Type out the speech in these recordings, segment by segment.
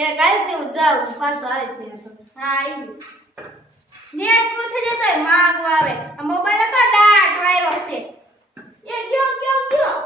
છે કાલે તે જાઉં પાછો આવીશ ને હા આવી નેટ પૂરું થઈ જતો માગવા આવે. આ મોબાઈલ તો ડાટ વાયરો છે એ ગયો ગયો ગયો.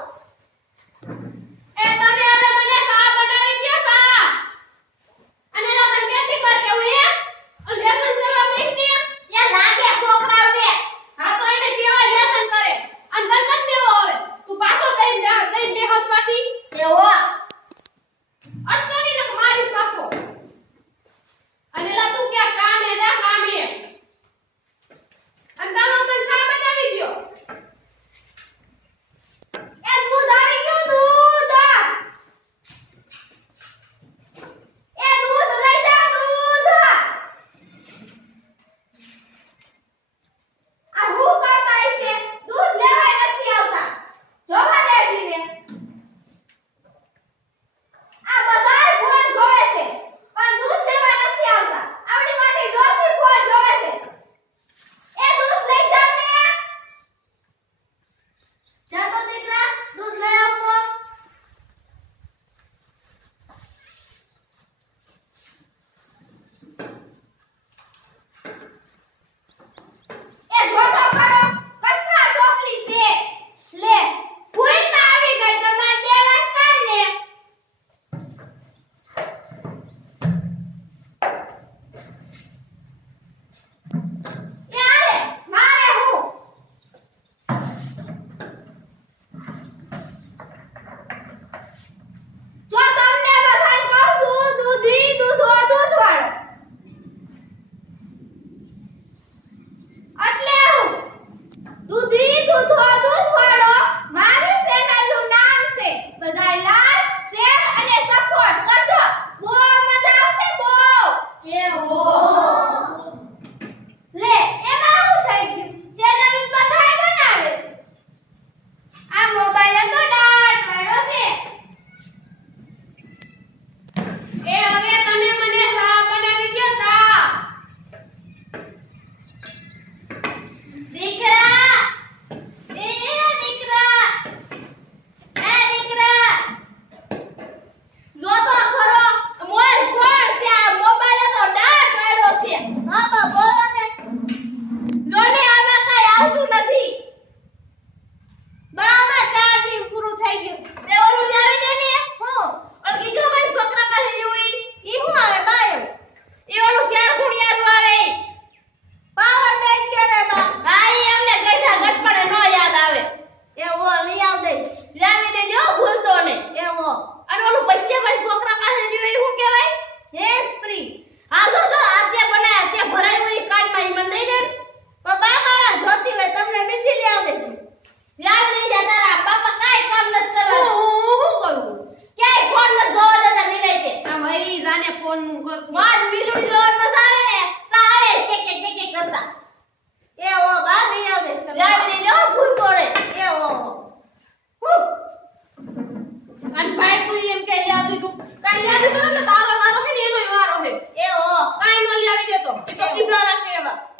vào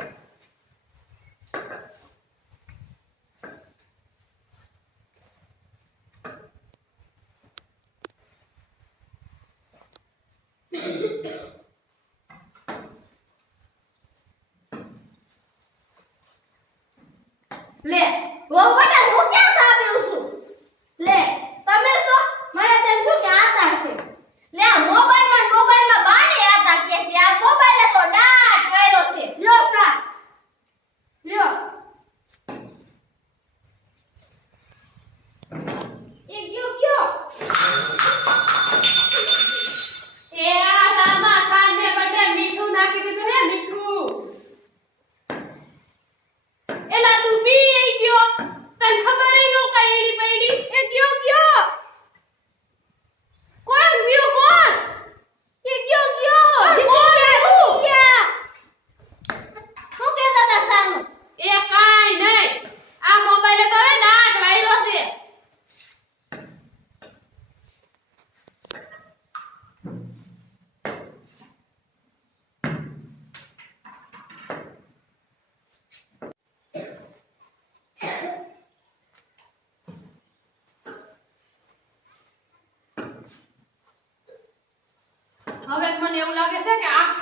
left, over.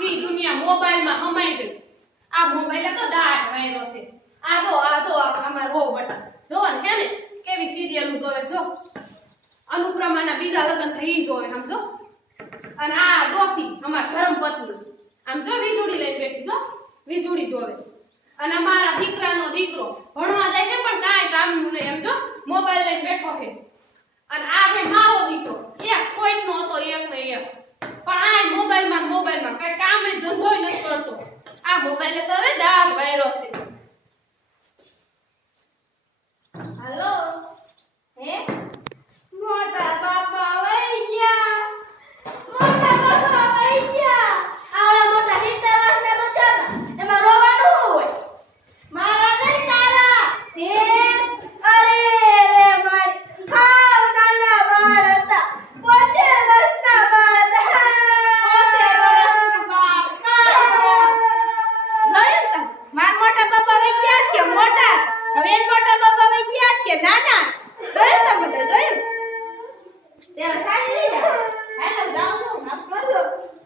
આખી દુનિયા મોબાઈલમાં સમાઈ ગઈ. આ મોબાઈલ તો દાઢ વાયરો છે. આ જો આ જો અમાર બહુ બટા. જોવો હે ને? કેવી સિરિયલ જોવે, જો. અનુપ્રમાના બીજા લગ્ન થઈ જોવે સમજો અને આ ડોસી, અમાર ધર્મ પત્ની. આમ જો, વીજળી લઈ બેઠી, જો. વીજળી જોવે. અને અમારા દીકરાનો દીકરો ભણવા જાય છે, પણ કાંઈ કામ નહીં એમ જો. મોબાઈલ લઈને બેઠો છે. અને આ ભાઈ મારો દીકરો. એક પોઈન્ટ નો હતો, એક ને એક. પણ આ મોબાઈલમાં કઈ કામ ધંધો નથી કરતો. આ મોબાઈલ તો હવે ડાર વાયરો છે. હાલો? હે? મોટા બાપા más malo.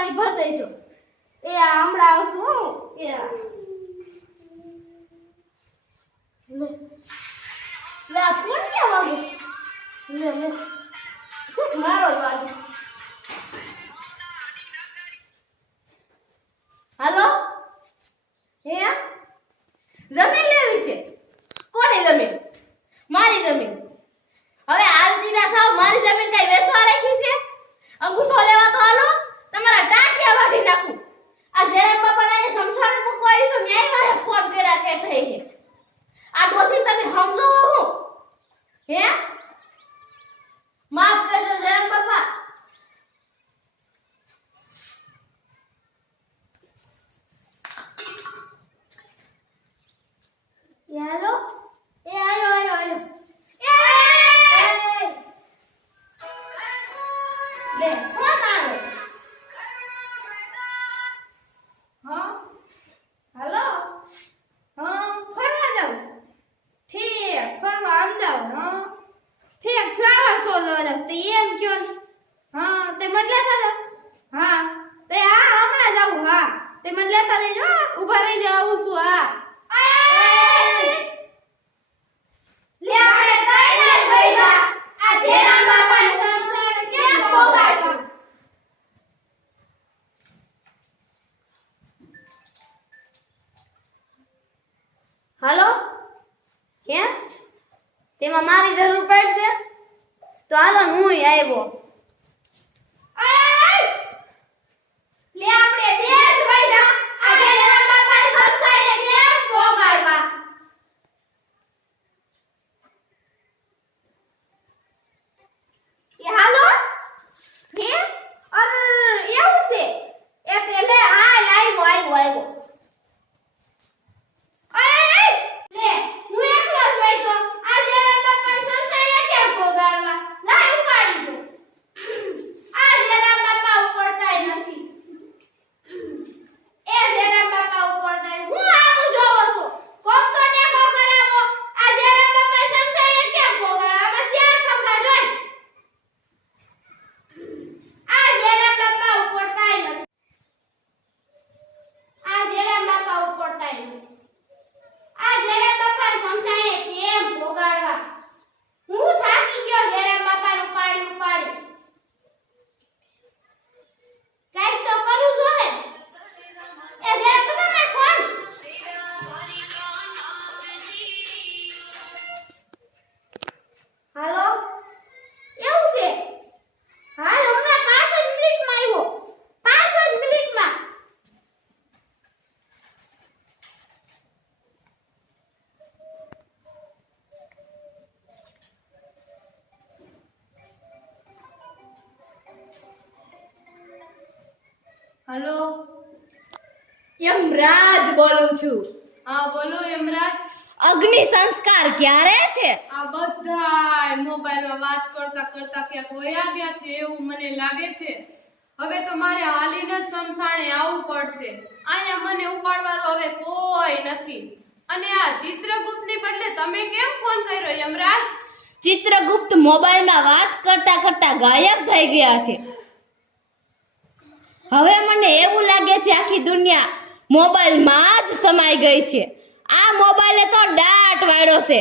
પાણી ભર દેજો. એ હમણાં આવશું હું. એ લે. આ કોણ કે વાગે? લે હે? જમી રહેજો ઊભા રહેજો આવું છું હા. હલો? કેમ? તેમાં મારી જરૂર પડશે? તો હાલો હું આવ્યો. હલો? યમરાજ બોલું છું. હા બોલો યમરાજ. અગ્નિ સંસ્કાર ક્યારે છે? આ બધા મોબાઈલમાં વાત કરતા કરતા ક્યાંક વયા ગયા છે એવું મને લાગે છે. હવે તો મારે હાલીને જ સમસાણે આવવું પડશે. અહીંયા મને ઉપાડવાનું હવે કોઈ નથી. અને આ ચિત્રગુપ્તની બદલે તમે કેમ ફોન કર્યો યમરાજ? ચિત્રગુપ્ત મોબાઈલમાં વાત કરતા કરતા ગાયબ થઈ ગયા છે. હવે મને એવું લાગે છે આખી દુનિયા મોબાઈલમાં જ સમાઈ ગઈ છે. આ મોબાઈલે તો દાટ વાળો છે.